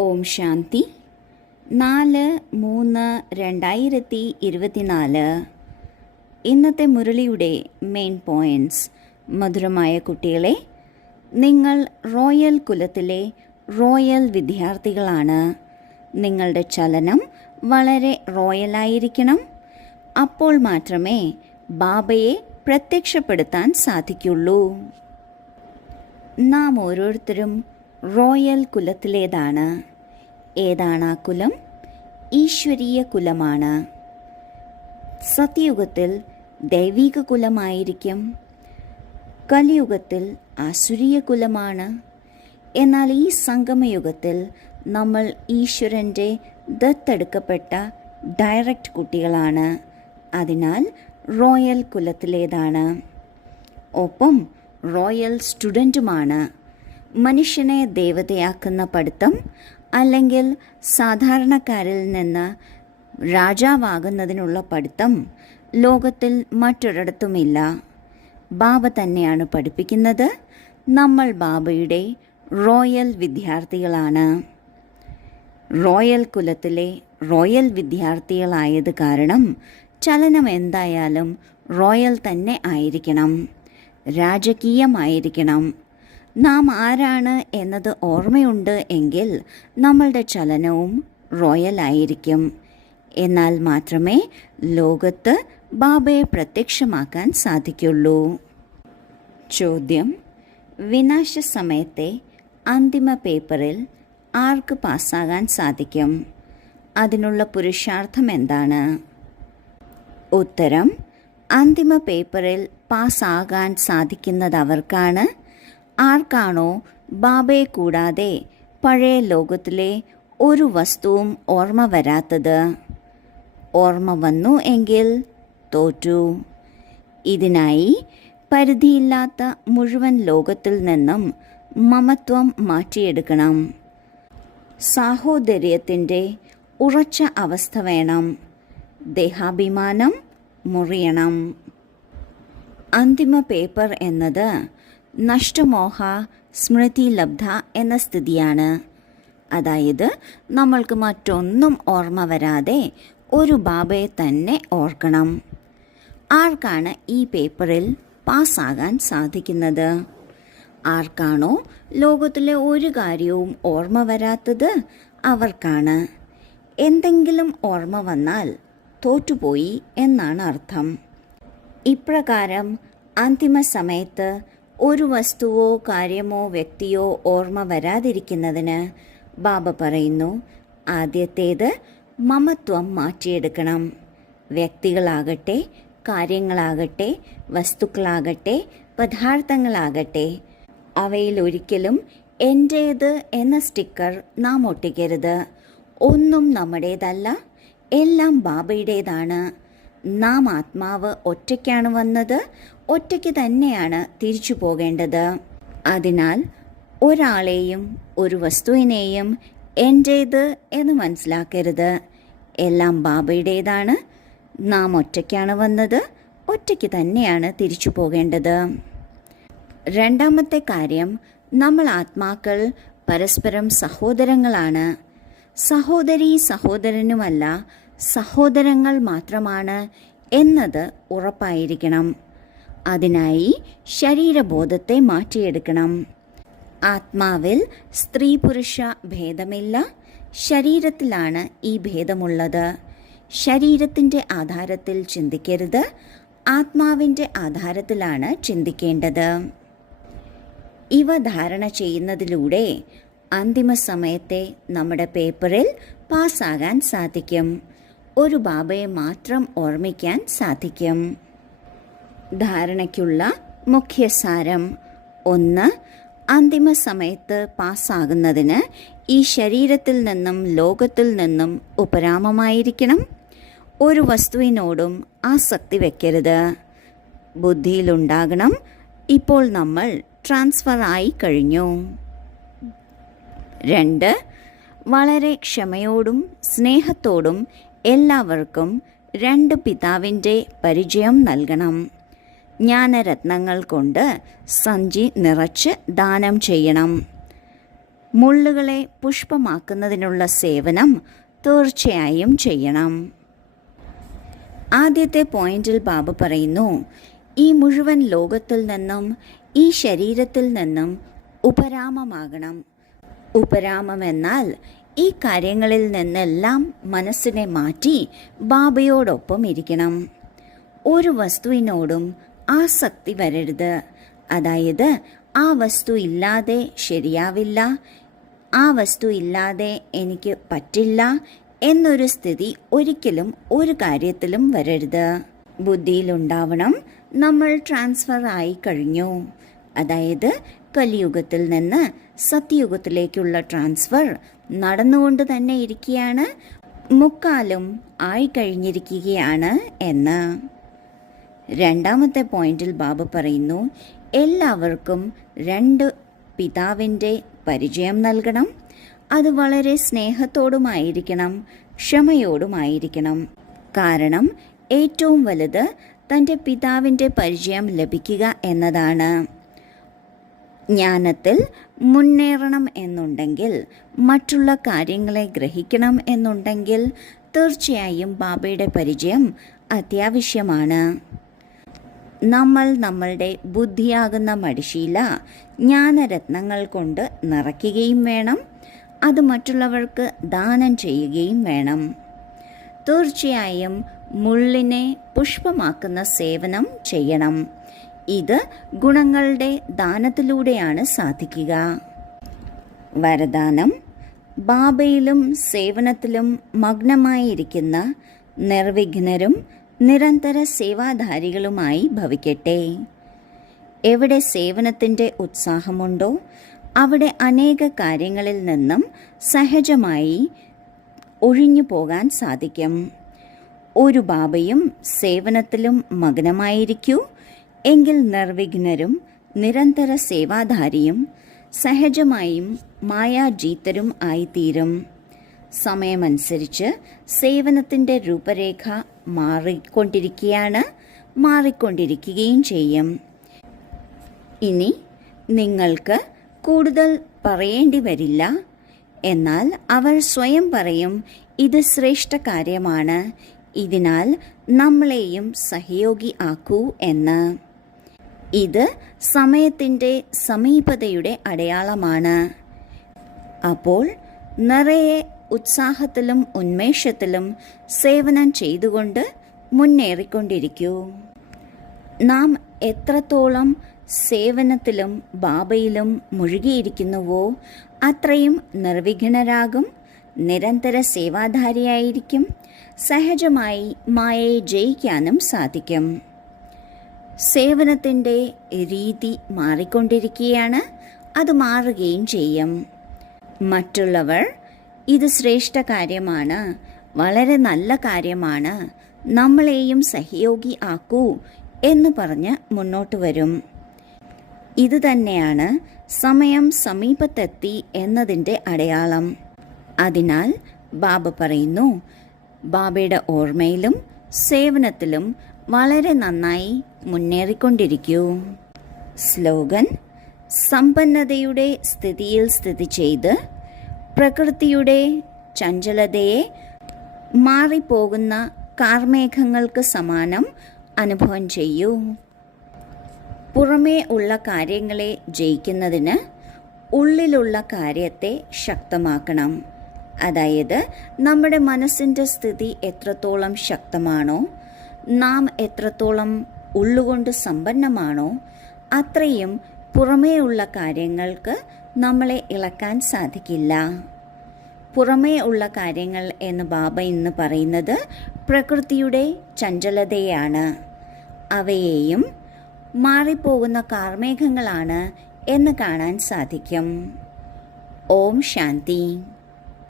ഓം ശാന്തി 4/3/2024. ഇന്നത്തെ മുരളിയുടെ main points. മധുരമായ കുട്ടികളെ, നിങ്ങൾ റോയൽ കുലത്തിലെ റോയൽ വിദ്യാർത്ഥികളാണ്. നിങ്ങളുടെ ചലനം വളരെ റോയലായിരിക്കണം. അപ്പോൾ മാത്രമേ ബാബയെ പ്രത്യക്ഷപ്പെടുത്താൻ സാധിക്കുള്ളൂ. നാം ഓരോരുത്തരും റോയൽ കുലത്തിലേതാണ്. ഏതാണ് ആ കുലം? ഈശ്വരീയ കുലമാണ്. സത്യയുഗത്തിൽ ദൈവിക കുലമായിരിക്കും, കലിയുഗത്തിൽ ആസുരീയ കുലമാണ്. എന്നാൽ ഈ സംഗമയുഗത്തിൽ നമ്മൾ ഈശ്വരൻ്റെ ദത്തെടുക്കപ്പെട്ട ഡയറക്റ്റ് കുട്ടികളാണ്. അതിനാൽ റോയൽ കുലത്തിലേതാണ്. ഒപ്പം റോയൽ സ്റ്റുഡൻറ്റുമാണ്. മനുഷ്യനെ ദേവതയാക്കുന്ന പഠിത്തം അല്ലെങ്കിൽ സാധാരണക്കാരിൽ നിന്ന് രാജാവാകുന്നതിനുള്ള പഠിത്തം ലോകത്തിൽ മറ്റൊരിടത്തുമില്ല. ബാബ തന്നെയാണ് പഠിപ്പിക്കുന്നത്. നമ്മൾ ബാബയുടെ റോയൽ വിദ്യാർത്ഥികളാണ്. റോയൽ കുലത്തിലെ റോയൽ വിദ്യാർത്ഥികളായത് കാരണം ചലനം എന്തായാലും റോയൽ തന്നെ ആയിരിക്കണം, രാജകീയമായിരിക്കണം. നാം ആരാണ് എന്നത് ഓർമ്മയുണ്ട് എങ്കിൽ നമ്മളുടെ ചലനവും റോയലായിരിക്കും. എന്നാൽ മാത്രമേ ലോകത്ത് ബാബയെ പ്രത്യക്ഷമാക്കാൻ സാധിക്കുള്ളൂ. ചോദ്യം: വിനാശ സമയത്തെ അന്തിമ പേപ്പറിൽ ആർക്ക് പാസ്സാകാൻ സാധിക്കും? അതിനുള്ള പുരുഷാർത്ഥം എന്താണ്? ഉത്തരം: അന്തിമ പേപ്പറിൽ പാസ്സാകാൻ സാധിക്കുന്നത് അവർക്കാണ് ആർക്കാണോ ബാബയെ കൂടാതെ പഴയ ലോകത്തിലെ ഒരു വസ്തുവും ഓർമ്മ വരാത്തത്. ഓർമ്മ വന്നു എങ്കിൽ തോറ്റു. ഇതിനായി പരിധിയില്ലാത്ത മുഴുവൻ ലോകത്തിൽ നിന്നും മമത്വം മാറ്റിയെടുക്കണം. സാഹോദര്യത്തിൻ്റെ ഉറച്ച അവസ്ഥ വേണം. ദേഹാഭിമാനം മുറിയണം. അന്തിമ പേപ്പർ എന്നത് നഷ്ടമോഹ സ്മൃതി ലബ്ധ എന്ന സ്ഥിതിയാണ്. അതായത് നമ്മൾക്ക് മറ്റൊന്നും ഓർമ്മ വരാതെ ഒരു ബാബയെ തന്നെ ഓർക്കണം. ആർക്കാണ് ഈ പേപ്പറിൽ പാസ്സാകാൻ സാധിക്കുന്നത്? ആർക്കാണോ ലോകത്തിലെ ഒരു കാര്യവും ഓർമ്മ വരാത്തത് അവർക്കാണ്. എന്തെങ്കിലും ഓർമ്മ വന്നാൽ തോറ്റുപോയി എന്നാണ് അർത്ഥം. ഇപ്രകാരം അന്തിമ സമയത്ത് ഒരു വസ്തുവോ കാര്യമോ വ്യക്തിയോ ഓർമ്മ വരാതിരിക്കുന്നതിന് ബാബ പറയുന്നു, ആദ്യത്തേത് മമത്വം മാറ്റിയെടുക്കണം. വ്യക്തികളാകട്ടെ, കാര്യങ്ങളാകട്ടെ, വസ്തുക്കളാകട്ടെ, പദാർത്ഥങ്ങളാകട്ടെ, അവയിൽ ഒരിക്കലും എൻ്റേത് എന്ന സ്റ്റിക്കർ നാം ഒട്ടിക്കരുത്. ഒന്നും നമ്മുടേതല്ല, എല്ലാം ബാബയുടേതാണ്. നാം ആത്മാവ് ഒറ്റയ്ക്കാണ് വന്നത്, ഒറ്റയ്ക്ക് തന്നെയാണ് തിരിച്ചു പോകേണ്ടത്. അതിനാൽ ഒരാളെയും ഒരു വസ്തുവിനെയും എൻ്റേത് എന്ന് മനസ്സിലാക്കരുത്. എല്ലാം ബാബയുടേതാണ്. നാം ഒറ്റയ്ക്കാണ് വന്നത്, ഒറ്റയ്ക്ക് തന്നെയാണ് തിരിച്ചു പോകേണ്ടത്. രണ്ടാമത്തെ കാര്യം, നമ്മൾ ആത്മാക്കൾ പരസ്പരം സഹോദരങ്ങളാണ്. സഹോദരീ സഹോദരനുമല്ല, സഹോദരങ്ങൾ മാത്രമാണ് എന്നത് ഉറപ്പായിരിക്കണം. അതിനായി ശരീരബോധത്തെ മാറ്റിയെടുക്കണം. ആത്മാവിൽ സ്ത്രീ പുരുഷ ഭേദമില്ല, ശരീരത്തിലാണ് ഈ ഭേദമുള്ളത്. ശരീരത്തിൻ്റെ ആധാരത്തിൽ ചിന്തിക്കരുത്, ആത്മാവിൻ്റെ ആധാരത്തിലാണ് ചിന്തിക്കേണ്ടത്. ഇവ ധാരണ ചെയ്യുന്നതിലൂടെ അന്തിമ സമയത്തെ നമ്മുടെ പേപ്പറിൽ പാസ്സാകാൻ സാധിക്കും. ഒരു ബാബയെ മാത്രം ഓർമ്മിക്കാൻ സാധിക്കും. ധാരണയ്ക്കുള്ള മുഖ്യസാരം: 1. അന്തിമ സമയത്ത് പാസ്സാകുന്നതിന് ഈ ശരീരത്തിൽ നിന്നും ലോകത്തിൽ നിന്നും ഉപരാമമായിരിക്കണം. ഒരു വസ്തുവിനോടും ആസക്തി വയ്ക്കരുത്. ബുദ്ധിയിലുണ്ടാകണം, ഇപ്പോൾ നമ്മൾ ട്രാൻസ്ഫർ ആയി കഴിഞ്ഞു. 2. വളരെ ക്ഷമയോടും സ്നേഹത്തോടും എല്ലാവർക്കും 2 പിതാവിൻ്റെ പരിചയം നൽകണം. ജ്ഞാനരത്നങ്ങൾ കൊണ്ട് സഞ്ചി നിറച്ച് ദാനം ചെയ്യണം. മുള്ളുകളെ പുഷ്പമാക്കുന്നതിനുള്ള സേവനം തീർച്ചയായും ചെയ്യണം. ആദ്യത്തെ പോയിന്റിൽ ബാബ പറയുന്നു, ഈ മുഴുവൻ ലോകത്തിൽ നിന്നും ഈ ശരീരത്തിൽ നിന്നും ഉപരാമമാകണം. ഉപരാമം എന്നാൽ ഈ കാര്യങ്ങളിൽ നിന്നെല്ലാം മനസ്സിനെ മാറ്റി ബാബയോടൊപ്പം ഇരിക്കണം. ഒരു വസ്തുവിനോടും ആസക്തി വരരുത്. അതായത് ആ വസ്തു ഇല്ലാതെ ശരിയാവില്ല, ആ വസ്തു ഇല്ലാതെ എനിക്ക് പറ്റില്ല എന്നൊരു സ്ഥിതി ഒരിക്കലും ഒരു കാര്യത്തിലും വരരുത്. ബുദ്ധിയിലുണ്ടാവണം, നമ്മൾ ട്രാൻസ്ഫർ ആയി കഴിഞ്ഞു. അതായത് കലിയുഗത്തിൽ നിന്ന് സത്യയുഗത്തിലേക്കുള്ള ട്രാൻസ്ഫർ നടന്നുകൊണ്ട് തന്നെ ഇരിക്കുകയാണ്, മുക്കാലും ആയിക്കഴിഞ്ഞിരിക്കുകയാണ് എന്ന്. രണ്ടാമത്തെ പോയിന്റിൽ ബാബ പറയുന്നു, എല്ലാവർക്കും 2 പിതാവിൻ്റെ പരിചയം നൽകണം. അത് വളരെ സ്നേഹത്തോടുമായിരിക്കണം, ക്ഷമയോടുമായിരിക്കണം. കാരണം ഏറ്റവും വലുത് തൻ്റെ പിതാവിൻ്റെ പരിചയം ലഭിക്കുക എന്നതാണ്. ജ്ഞാനത്തിൽ മുന്നേറണം എന്നുണ്ടെങ്കിൽ, മറ്റുള്ള കാര്യങ്ങളെ ഗ്രഹിക്കണം എന്നുണ്ടെങ്കിൽ തീർച്ചയായും ബാബയുടെ പരിചയം അത്യാവശ്യമാണ്. നമ്മൾ നമ്മളുടെ ബുദ്ധിയാകുന്ന മടിശീല ജ്ഞാനരത്നങ്ങൾ കൊണ്ട് നിറയ്ക്കുകയും വേണം. അത് മറ്റുള്ളവർക്ക് ദാനം ചെയ്യുകയും വേണം. തീർച്ചയായും മുള്ളിനെ പുഷ്പമാക്കുന്ന സേവനം ചെയ്യണം. ഇത് ഗുണങ്ങളുടെ ദാനത്തിലൂടെയാണ് സാധിക്കുക. വരദാനം: ബാബയിലും സേവനത്തിലും മഗ്നമായിരിക്കുന്ന നിർവിഘ്നരും നിരന്തര സേവാധാരികളുമായി ഭവിക്കട്ടെ. എവിടെ സേവനത്തിൻ്റെ ഉത്സാഹമുണ്ടോ അവിടെ അനേക കാര്യങ്ങളിൽ നിന്നും സഹജമായി ഒഴിഞ്ഞു പോകാൻ സാധിക്കും. ഒരു ബാബയും സേവനത്തിലും മഗ്നമായിരിക്കൂ എങ്കിൽ നിർവിഘ്നരും നിരന്തര സേവാധാരിയും സഹജമായും മായാജീതരും ആയിത്തീരും. സമയമനുസരിച്ച് സേവനത്തിൻ്റെ രൂപരേഖ മാറിക്കൊണ്ടിരിക്കുകയും ചെയ്യും. ഇനി നിങ്ങൾക്ക് കൂടുതൽ പറയേണ്ടി വരില്ല. എന്നാൽ അവർ സ്വയം പറയും, ഇത് ശ്രേഷ്ഠ കാര്യമാണ്, ഇതിനാൽ നമ്മളെയും സഹയോഗി ആക്കൂ എന്ന്. ഇത് സമയത്തിൻ്റെ സമീപതയുടെ അടയാളമാണ്. അപ്പോൾ നിറയെ ഉത്സാഹത്തിലും ഉന്മേഷത്തിലും സേവനം ചെയ്തുകൊണ്ട് മുന്നേറിക്കൊണ്ടിരിക്കൂ. നാം എത്രത്തോളം സേവനത്തിലും ബാബയിലും മുഴുകിയിരിക്കുന്നുവോ അത്രയും നിർവിഘ്നരാകും, നിരന്തര സേവാധാരിയായിരിക്കും, സഹജമായി മായയെ ജയിക്കാനും സാധിക്കും. സേവനത്തിൻ്റെ രീതി മാറിക്കൊണ്ടിരിക്കുകയാണ്, അത് മാറുകയും ചെയ്യും. മറ്റുള്ളവർ ഇത് ശ്രേഷ്ഠ കാര്യമാണ്, വളരെ നല്ല കാര്യമാണ്, നമ്മളെയും സഹയോഗി ആക്കൂ എന്ന് പറഞ്ഞ് മുന്നോട്ട് വരും. ഇത് തന്നെയാണ് സമയം സമീപത്തെത്തി എന്നതിൻ്റെ അടയാളം. അതിനാൽ ബാബ പറയുന്നു, ബാബയുടെ ഓർമ്മയിലും സേവനത്തിലും വളരെ നന്നായി മുന്നേറിക്കൊണ്ടിരിക്കൂ. സ്ലോഗൻ: സമ്പന്നതയുടെ സ്ഥിതിയിൽ സ്ഥിതി ചെയ്ത് പ്രകൃതിയുടെ ചഞ്ചലതയെ മാറിപ്പോകുന്ന കാർമേഘങ്ങൾക്ക് സമാനം അനുഭവം ചെയ്യൂ. പുറമേ ഉള്ള കാര്യങ്ങളെ ജയിക്കുന്നതിന് ഉള്ളിലുള്ള കാര്യത്തെ ശക്തമാക്കണം. അതായത് നമ്മുടെ മനസ്സിൻ്റെ സ്ഥിതി എത്രത്തോളം ശക്തമാണോ, നാം എത്രത്തോളം ഉള്ളുകൊണ്ട് സമ്പന്നമാണോ, അത്രയും പുറമേ ഉള്ള കാര്യങ്ങൾക്ക് നമ്മളെ ഇളക്കാൻ സാധിക്കില്ല. പുറമേ ഉള്ള കാര്യങ്ങൾ എന്ന് ബാബ ഇന്ന് പറയുന്നത് പ്രകൃതിയുടെ ചഞ്ചലതയാണ്. അവയെയും മാറിപ്പോകുന്ന കാർമേഘങ്ങളാണ് എന്ന് കാണാൻ സാധിക്കും. ഓം ശാന്തി.